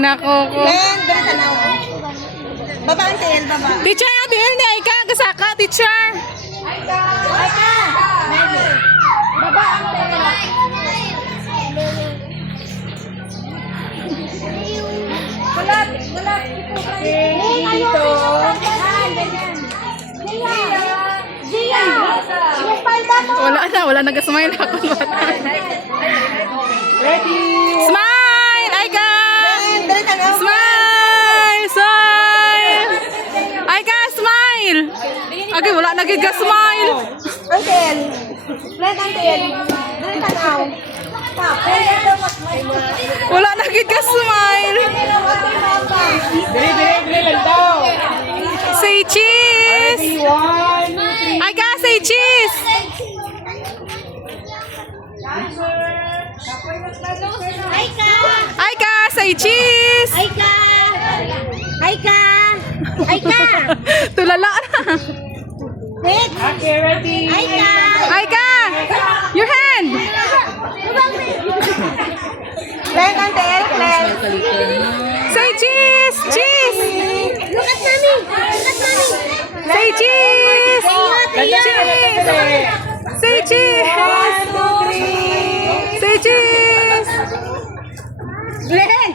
nako ko. Len, dali ka na. Baba ang tail, baba. Teacher, ang diyan niya ika kasaka teacher. Baba ang tail. Gulat, gulat. Dito. Gia. Wala nag-smile ako. Ready. Smile, Aika. Len, dali ka na. Smile, smile. Aika, smile. Okay, wala nagiga smile. Ang tail. Len, ang tail. Dali ka na. Wala nagiga smile. Dali lang daw. Say cheese. 1, 2, 3. Aika, say cheese. Aika! Aika, say cheese. Aika! Aika! Aika! Tulala na. Wait! Okay, ready. Aika! Aika, your hand. Len, ang tail. Len. Say cheese. Cheese. Look at mommy! Look at mommy! Say cheese. Cheese. Say cheese. 1, 2, 3. Say cheese. Glenn!